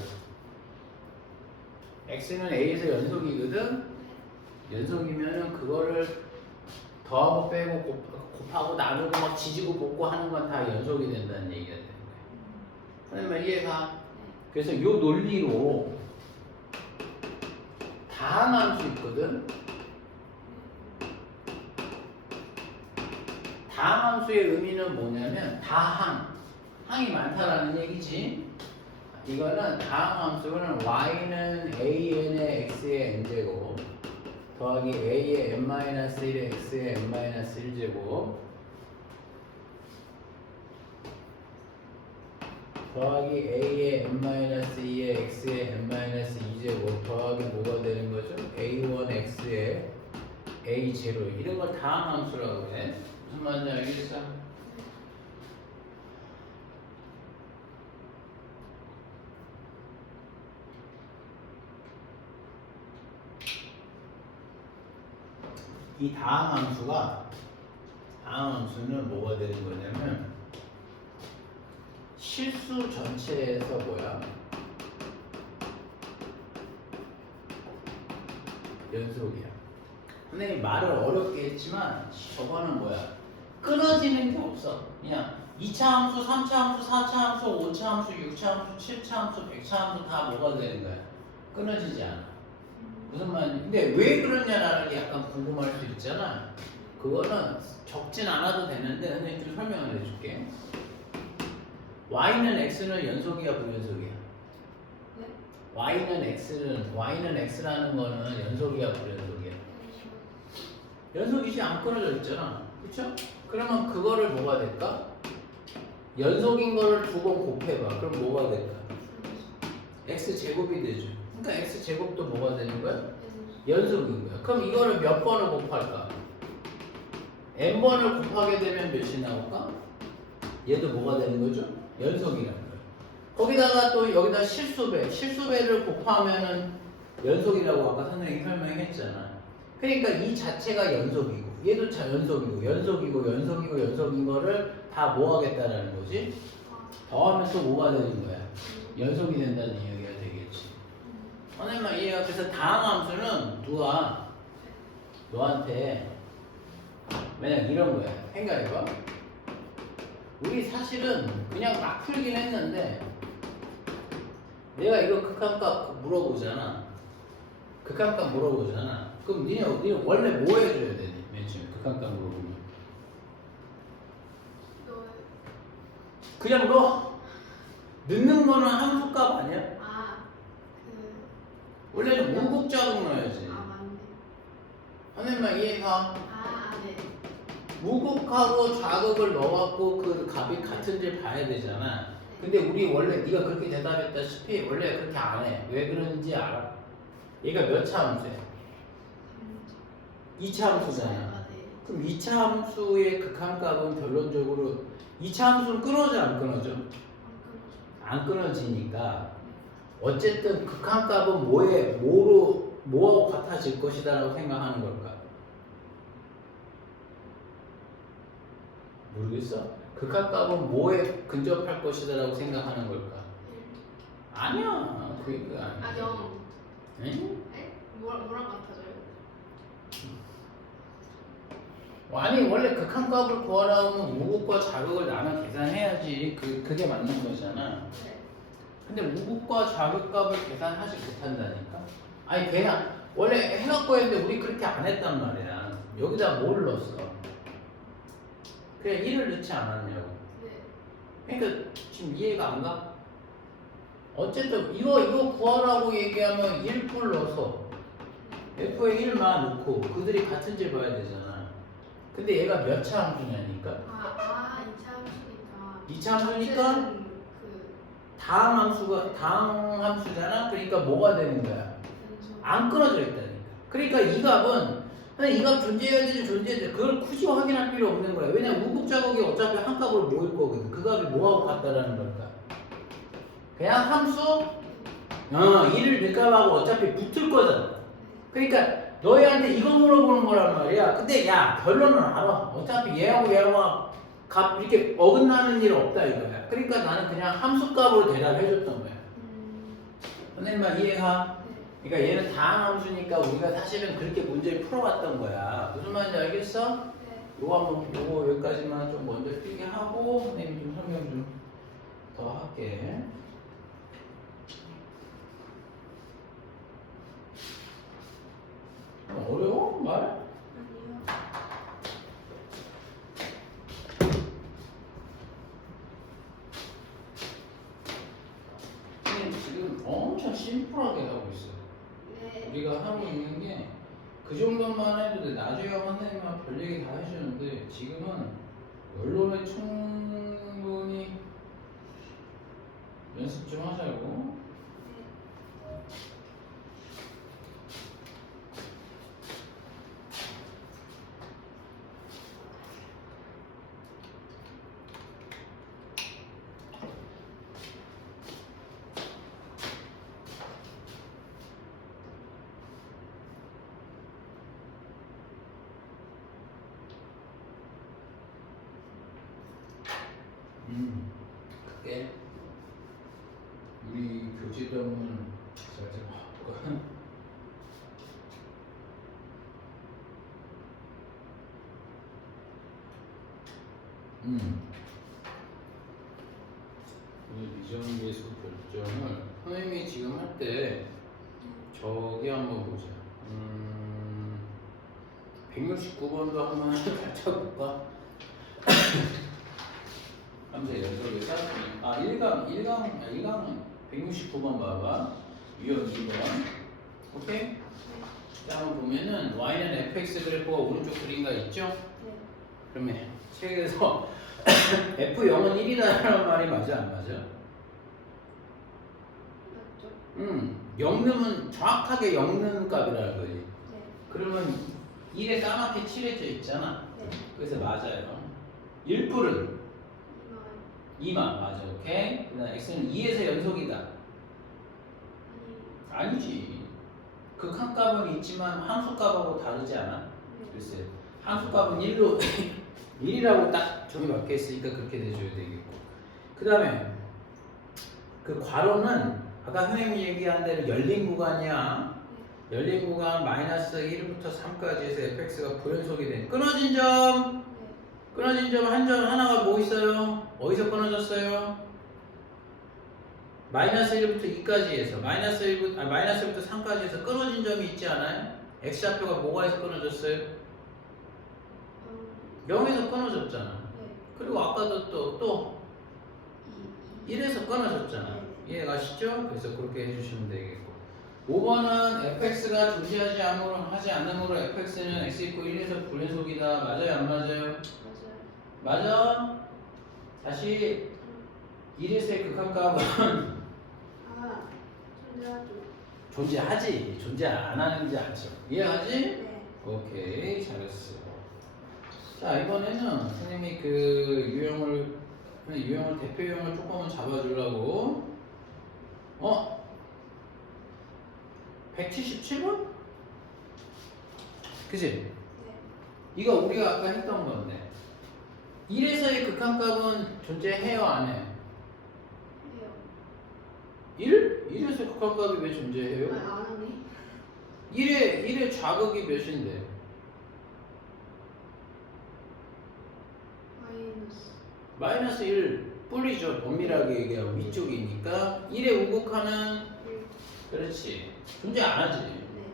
x는 a에서 연속이거든. 연속이면은 그거를 더하고 빼고 곱하고 나누고 막 지지고 볶고 하는 건 다 연속이 된다는 얘기가 되는 거야. 선생님 이해가? 그래서 이 논리로 다항함수 있거든. 다항함수의 의미는 뭐냐면 항이 많다라는 얘기지. 이거는 다항함수는 y는 an의 x의 n제곱 더하기 a의 n-1의 x의 n-1제곱 더하기 a의 n-2의 x의 n-2제곱 더하기 뭐가 되는 거죠? a1x의 a0 이런 걸 다항함수라고 해. 무슨 말인지 알겠어? 이 다항함수는 뭐가 되는 거냐면 실수 전체에서 뭐야? 연속이야. 선생님이 말을 어렵게 했지만 저거는 뭐야? 끊어지는 게 없어. 그냥 2차 함수, 3차 함수, 4차 함수, 5차 함수, 6차 함수, 7차 함수, 100차 함수 다 뭐가 되는 거야? 끊어지지 않아. 무슨 말인지. 근데 왜 그러냐라는 게 약간 궁금할 수 있잖아. 그거는 적진 않아도 되는데 선생님 좀 설명을 해줄게. y는 x는 연속이야 불연속이야? 네? y는 x라는 거는 연속이야 불연속이야? 연속이지 안 끊어져 있잖아. 그쵸? 그러면 그거를 뭐가 될까? 연속인 거를 두 번 곱해봐. 그럼 뭐가 될까? x제곱이 되죠. 그러니까 x제곱도 뭐가 되는 거야? 연속인 거야. 그럼 이거를 몇 번을 곱할까? n번을 곱하게 되면 몇이 나올까? 얘도 뭐가 되는 거죠? 연속이라는 거야. 거기다가 또 여기다 실수배를 곱하면은 연속이라고 아까 선생님이 설명했잖아. 그러니까 이 자체가 연속이고 얘도 연속인 거를 다 뭐 하겠다라는 거지? 더하면 또 뭐가 되는 거야? 연속이 된다는 이야기가 되겠지. 선생님만 이해가. 그래서 다항함수는 누가 너한테 만약 이런 거야. 생각해봐. 우리 사실은 그냥 막 풀긴 했는데 내가 이거 극한값 물어보잖아. 그럼 니네 원래 뭐 해줘야 되니? 맨 처음에 극한값 물어보면 그냥 너 넣는 거는 함수값 아니야? 원래는 무곱자국 넣어야지. 맞네. 선생님만 이해가? 네. 무곱하고 좌극을 넣어갖고 그 값이 같은지 봐야 되잖아. 근데 우리 원래 네가 그렇게 대답했다시피 원래 그렇게 안 해. 왜 그런지 알아? 얘가 몇 차 함수야? 2차 함수잖아. 그럼 2차 함수의 극한값은 결론적으로 2차 함수는 끊어져 안 끊어져? 안 끊어지니까 어쨌든 극한값은 뭐하고 같아질 것이다라고 생각하는 걸까? 모르겠어? 극한값은 뭐에 근접할 것이다라고 생각하는 걸까? 아니야. 그게 아니야. 0. 응? 뭐랑 같아져요? 아니 원래 극한값을 구하려면 무곱과 자극을 나눠 계산해야지 그게 맞는 거잖아. 네. 근데 무곱과 자극값을 계산하지 못한다니까. 아니 그냥 원래 해갖고 했는데 우리 그렇게 안 했단 말이야. 여기다 뭘 넣었어? 그냥 1을 넣지 않았냐고. 네. 그러니까 지금 이해가 안 가? 어쨌든 이거 구하라고 얘기하면 1불 넣어서 F에 1만 넣고 그들이 같은지 봐야 되잖아. 근데 얘가 몇 차 함수냐니까? 2차 함수니까. 2차 함수니까 다항 함수잖아. 그러니까 뭐가 되는 거야? 안 끊어져 있다니까. 그러니까 이 값은 이 값 존재해야 되지 존재해야 돼. 그걸 굳이 확인할 필요 없는 거야. 왜냐면 무곱 자극이 어차피 한 값으로 모일 거거든. 그 값이 뭐하고 같다라는 걸까? 그냥 함수 1을 넣을값하고 어차피 붙을 거잖아. 그러니까 너희한테 이거 물어보는 거란 말이야. 근데 야 결론은 알아. 어차피 얘하고 값 이렇게 어긋나는 일 없다 이거야. 그러니까 나는 그냥 함수값으로 대답해줬던 거야. 선생님만 이해가? 그러니까 얘는 다항함수니까 우리가 사실은 그렇게 문제를 풀어왔던 거야. 무슨 말인지 알겠어? 요거 여기까지만 좀 먼저 풀게 하고 선생님이 좀 설명 좀 더 할게. 어려워? 말? 아니요. 엄청 심플하게 하고 있어. 네. 우리가 하고 있는 게 그 정도만 해도 돼. 나중에 선생님은 별 얘기 다 해주는데 지금은 언론에 충분히 연습 좀 하자고. 그게 우리 교재점은 제가 좀 바꿔. 우리 미정계수 결정을 선생님이 지금 할 때 저기 한번 보자. 169번도 한번 같아볼까? 함수 연속을 쌓았으니까 1강 169번 봐봐. 유형 2번. 오케이? 자, 한번 보면은 y는 fx 그래프가 오른쪽 그림가 있죠? 네. 그러면 책에서 f0은 1이다라는 말이 맞아 안 맞아? 맞죠? 영름은 정확하게 영름 값이라는 거지. 네. 그러면 1에 까맣게 칠해져 있잖아. 네. 그래서 맞아요. 1뿔은 이만. 2만 맞아. 오케이. 그다음 x는 2에서 연속이다. 아니. 아니지. 극한값은 있지만 함수값하고 다르지 않아? 네. 글쎄. 함수값은 1로 1이라고 딱 저기 막혀 있으니까 그렇게 대줘야 되겠고. 그다음에 그 괄호는 아까 선생님이 얘기한 대로 열린 구간이야. 열린 구간 마이너스 1부터 3까지 해서 fx가 불연속이 된 끊어진 점. 네. 끊어진 점 한 점 하나가 뭐 있어요? 어디서 끊어졌어요? 마이너스 1부터 2까지 해서 마이너스 1부터 3까지 해서 끊어진 점이 있지 않아요? x좌표가 뭐가 해서 끊어졌어요? 0에서 끊어졌잖아. 네. 그리고 아까도 또 이. 1에서 끊어졌잖아. 네. 이해가시죠? 그래서 그렇게 해주시면 되겠고 5번은 fx가 존재하지 않으므로 fx는 x 있고 1에서 불연속이다. 맞아요? 안 맞아요? 맞아요. 맞아. 다시 1에서의 극한값은 아. 존재하죠. 존재하지. 존재 안 하는지 않죠. 이해하지? 네. 오케이. 잘했어. 자, 이번에는 선생님이 그 유형을 대표 유형을 조금은 잡아주려고 177번? 그치? 네. 이거 우리가 아까 했던 건데 1에서의 극한값은 존재해요? 안 해요? 해요. 1? 1에서 극한값이 왜 존재해요? 안 하네. 1의 좌극이 몇인데? 마이너스. 마이너스 1 뿔이죠. 엄밀하게 얘기하면 위쪽이니까 1의 우극하는 1. 그렇지. 존재 안 하지. 네.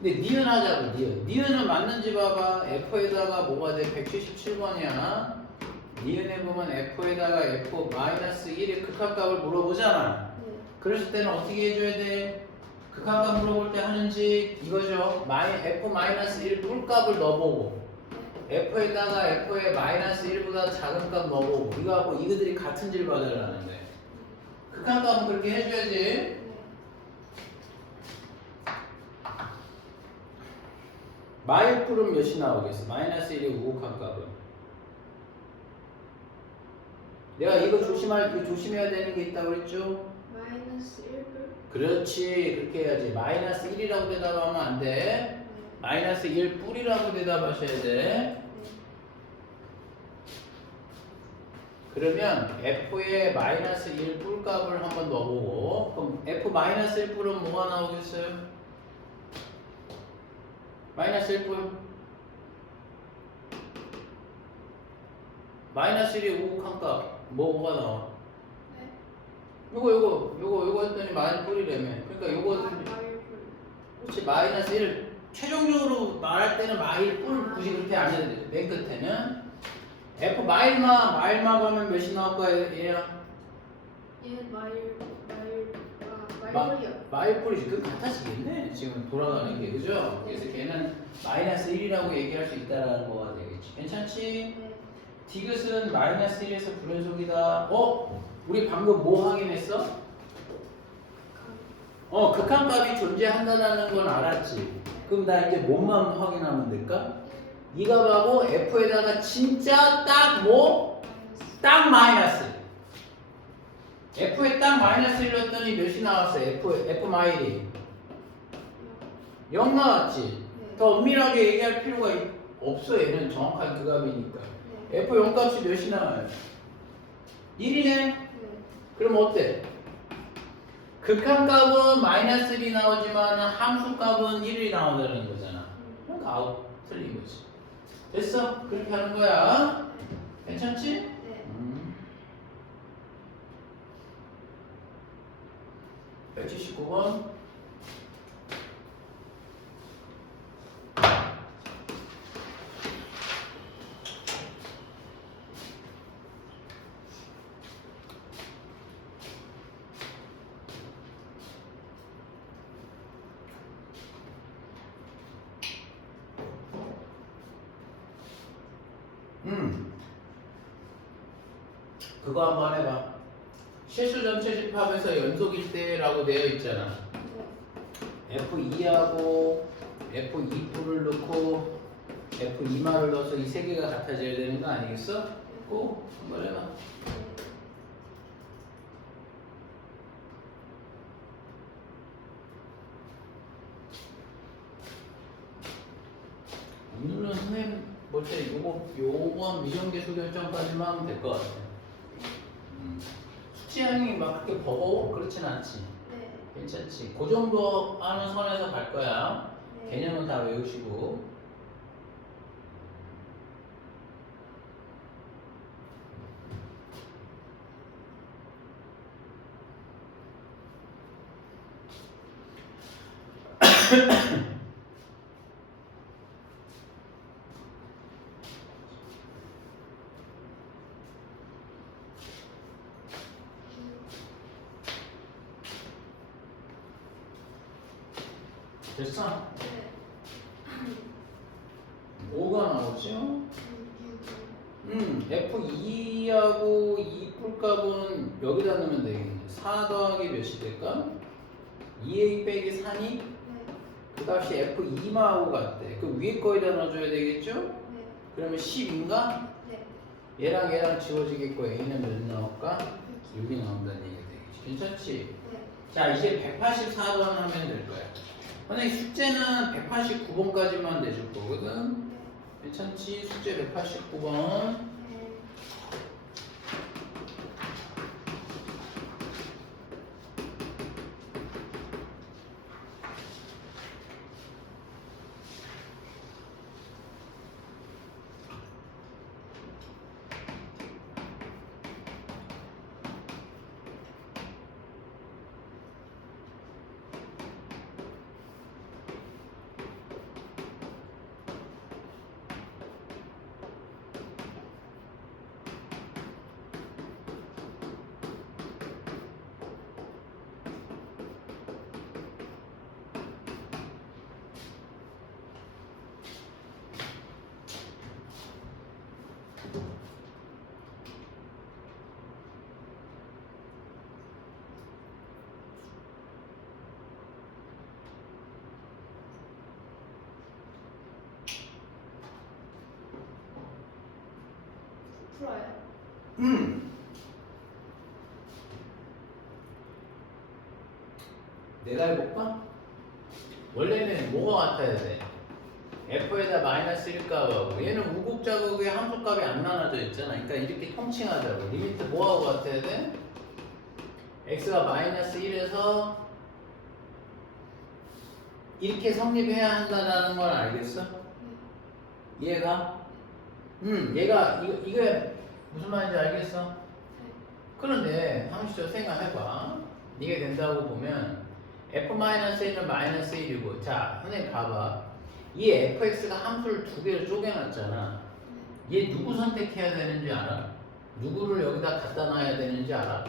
근데 니은 하자고 니은. 니은은 맞는지 봐봐. F에다가 뭐가 돼? 177번이야. 니은에 보면 F에다가 F 마이너스 1의 극한값을 물어보잖아. 네. 그랬을 때는 어떻게 해줘야 돼? 극한값 물어볼 때 하는지 이거죠. F 마이너스 1 뿔값을 넣어보고 F에다가 F의 마이너스 1보다 작은 값 넣어보고 이거 하고 이거들이 같은지를 받아라는데 극한값은 그렇게 해줘야지. 네. 마일 뿔은 몇이 나오겠어? 마이너스 1의 우극한 값은 내가 이거 조심해야 되는 게 있다고 그랬죠? 마이너스 1불. 그렇지. 그렇게 해야지. 마이너스 1이라고 대답하면 안 돼. 네. 마이너스 1 뿔이라고 대답하셔야 돼. 네. 그러면 F의 마이너스 1 뿔값을 한번 넣어보고 그럼 F 마이너스 1 뿔은 뭐가 나오겠어요? 마이너스 1 뿔 마이너스 1이 우극한 값 뭐가 나와? 네. 요거 했더니 마이너스 뿔이라며. 그러니까 요거 마일불. 그렇지. 마이너스 1 최종적으로 말할 때는 마일 뿔 굳이 그렇게 안 해도 돼. 맨 끝에는 F 마일마 가면 몇이 나올 거예요? 얘랑 얘 마일 말소리요. 마이풀이지. 그 같아지겠네. 지금 돌아가는 게 그죠? 그래서 걔는 마이너스 1이라고 얘기할 수 있다라는 거가 되겠지. 괜찮지? 네. 디귿은 마이너스 1에서 불연속이다. 우리 방금 뭐 확인했어? 극한값이 존재한다는 건 알았지. 그럼 나 이제 뭐만 확인하면 될까? 이 값하고 F에다가 진짜 딱 뭐? 딱 마이너스. F에 딱 마이너스 1 넣었더니 몇이 나왔어? F 마일이 0 나왔지? 네. 더 엄밀하게 얘기할 필요가 없어. 얘는 정확하게 그 값이니까. 네. F 0 값이 몇이 나와요? 1이네? 네. 그럼 어때? 극한값은 마이너스 1이 나오지만 함수값은 1이 나오다는 거잖아. 그러니까 아웃 틀린 거지. 됐어? 그렇게 하는 거야. 괜찮지? 네. 179번. 그거 한번 해봐. 실수 전체 집합에서 연속일 때라고 되어 있잖아. F2하고 F2를 넣고 F2마를 넣어서 이 세 개가 같아져야 되는 거 아니겠어? 꼭 한번 해봐. 오늘은 선생님 볼때 요번 미정계수 결정까지만 하면 될 것 같아. 숙제량이 막 그렇게 버거워? 그렇진 않지. 네. 괜찮지. 그 정도 하는 선에서 갈 거야. 네. 개념은 다 외우시고. 됐어? 네. 5가 나오죠? F2하고 2 뿔값은 여기다 넣으면 되겠네. 4 더하기 몇이 될까? 2A 빼기 4니? 네. 그 값이 F2마하고 같대. 그 위에 거에다 넣어줘야 되겠죠? 네. 그러면 10인가? 네. 얘랑 지워지겠고 A는 몇 나올까? 6이 나온다는 얘기가 되겠지. 괜찮지? 네. 자, 이제 184번 하면 될 거야. 선생님 숙제는 189번까지만 내줄 거거든. 괜찮지? 숙제 189번. 네. 풀어요. 내가 해볼까? 원래는 뭐가 같아야 돼? F에다 마이너스 1값하고 얘는 우곡자극의 함수값이 안 나눠져 있잖아. 그러니까 이렇게 통칭하자고. 리미트 뭐하고 같아야 돼? X가 마이너스 1에서 이렇게 성립해야 한다는 걸 알겠어? 이해가? 얘가 이게 무슨 말인지 알겠어? 그런데 상식적으로 생각해봐. 이게 된다고 보면 F-1은 마이너스 1이고 자, 선생님 봐봐. 이 fx가 함수를 두 개를 쪼개놨잖아. 얘 누구 선택해야 되는지 알아? 누구를 여기다 갖다 놔야 되는지 알아?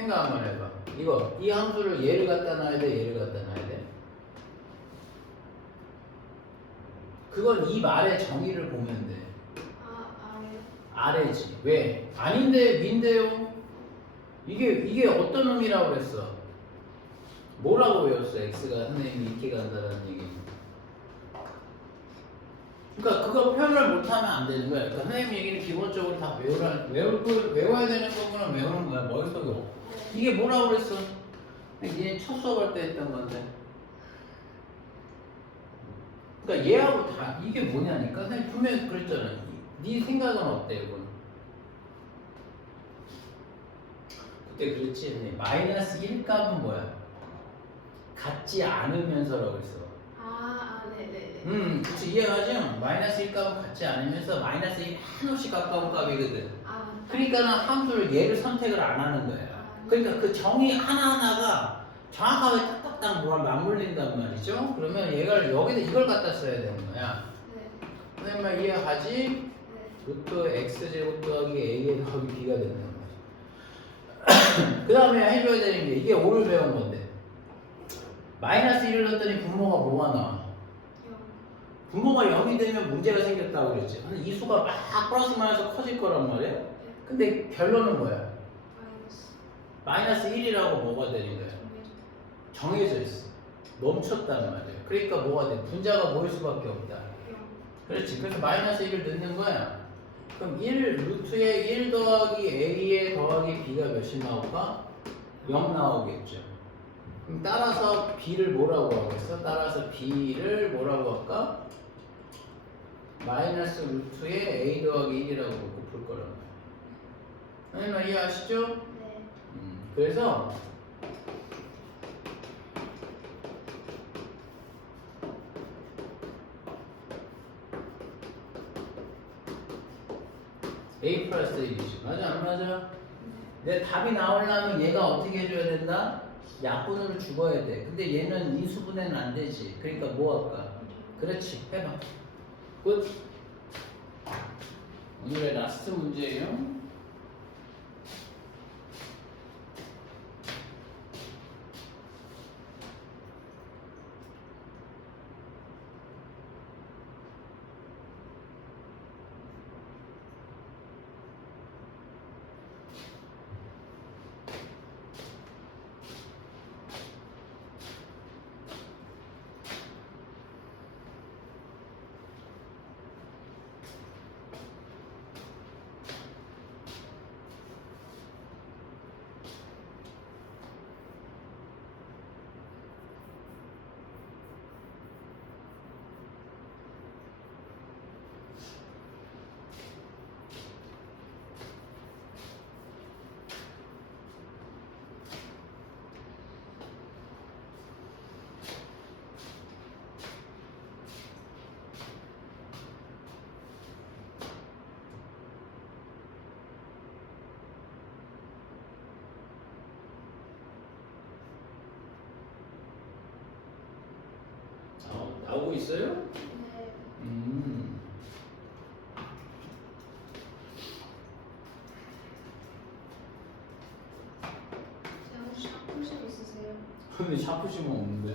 생각 한번 해봐. 이거 이 함수를 얘를 갖다 놔야 돼, 얘를 갖다 놔야 돼. 그건 이 말의 정의를 보면 돼. 아래지. 왜? 아닌데 위인데요. 이게 어떤 의미라고 그랬어? 뭐라고 외웠어? x가 선생님이 이렇게 간다는 얘기. 그러니까 그거 표현을 못하면 안 되는 거야. 그러니까 선생님 얘기는 기본적으로 다 외워야 되는 부분은 외우는 거야. 머릿속에 없고. 이게 뭐라고 그랬어? 얘 첫 수업할 때 했던 건데. 그러니까 얘하고 다 이게 뭐냐니까. 선생님 분명히 그랬잖아. 네 생각은 어때 이건? 그때 그랬지. 선생님. 마이너스 1 값은 뭐야? 같지 않으면서라고 했어. 네네네. 그치 이해가죠? 마이너스 1 값은 같지 않으면서 마이너스 1 한없이 가까운 값이거든. 그러니까는 함수를 얘를 선택을 안 하는 거야. 그러니까 그 정의 하나하나가 정확하게 딱딱딱 맞물린단 말이죠. 그러면 얘가 여기다 이걸 갖다 써야 되는 거야. 선생님만 이해가지? 루트 x제곱 더하기 a에 더하기 b가 되는 거야. 그 다음에 해줘야 되는 게 이게 오늘 배운 건데 마이너스 1을 넣었더니 분모가 뭐가 나와? 분모가 0이 되면 문제가 생겼다고 그랬지. 근데 이 수가 막 플러스 마이너스 커질 거란 말이에요. 근데 결론은 뭐야? 마이너스 1이라고 뭐가 되는 거야? 정해져 있어. 멈췄단 말이에요. 그러니까 뭐가 돼? 분자가 뭐일 수밖에 없다. 그렇지. 그래서 마이너스 1을 넣는 거야. 그럼 1 루트에 1 더하기 a에 더하기 b가 몇이 나올까? 0 나오겠죠. 그럼 따라서 b를 뭐라고 하겠어? 따라서 b를 뭐라고 할까? 마이너스 루트에 a 더하기 1이라고 곱할 거란 말이야. 선생님 이해하시죠? 네. 그래서 a 플러스 1이지. 맞아 안 맞아? 내 답이 나오려면 얘가 어떻게 해줘야 된다? 약분으로 죽어야 돼. 근데 얘는 인수분해는 안 되지. 그러니까 뭐 할까? 그렇지. 해봐. 끝. 오늘의 라스트 문제예요. 나오고 있어요? 네. 혹시 샤프심 있으세요? 근데 샤프심은 없는데.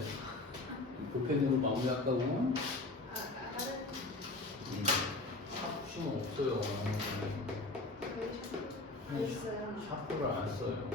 볼펜으로 마무리할까고? 다른 샤프심은 없어요. 안 있어요. 샤프를 안 써요.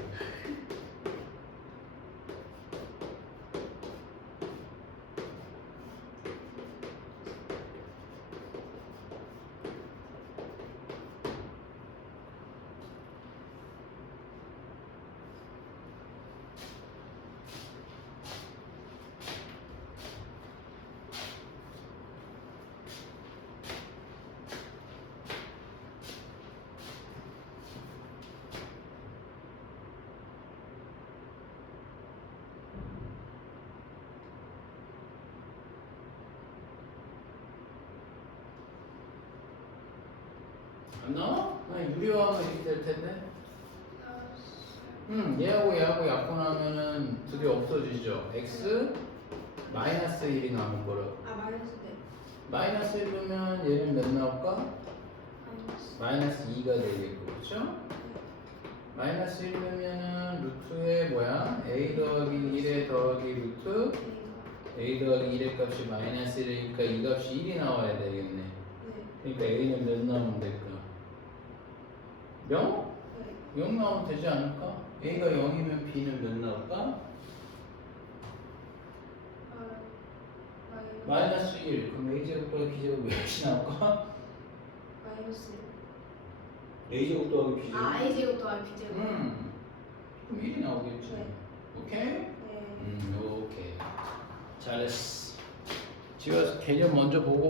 안 나와? 그냥 유리화하면 이렇게 될 텐데. 얘하고 얘하고 약분하면은 둘이 없어지죠. x 마이너스 1이 남을 거라고. 마이너스 네. 마이너스 1이면 얘는 몇 나올까? 마이너스. 마이너스 2가 되겠고, 그렇죠? 마이너스 1이면은 루트에 뭐야? a 더하기 1에 더하기 루트 a 더하기 1의 값이 마이너스 1이니까 이 값이 1이 나와야 되겠네. 그러니까 a는 몇 나오면 될까? 0? 0 나오면 되지 않을까? a가 0이면 b는 몇 나올까? 마이너스 1. 그럼 a제곱 더하기 b제곱 몇이 나올까? 마이너스 a제곱 더하기 b제곱. 아 a제곱 더하기 b제곱. 그럼 1이 나오겠지. 네. 오케이? 네. 오케이. 잘했어. 지금 개념 먼저 보고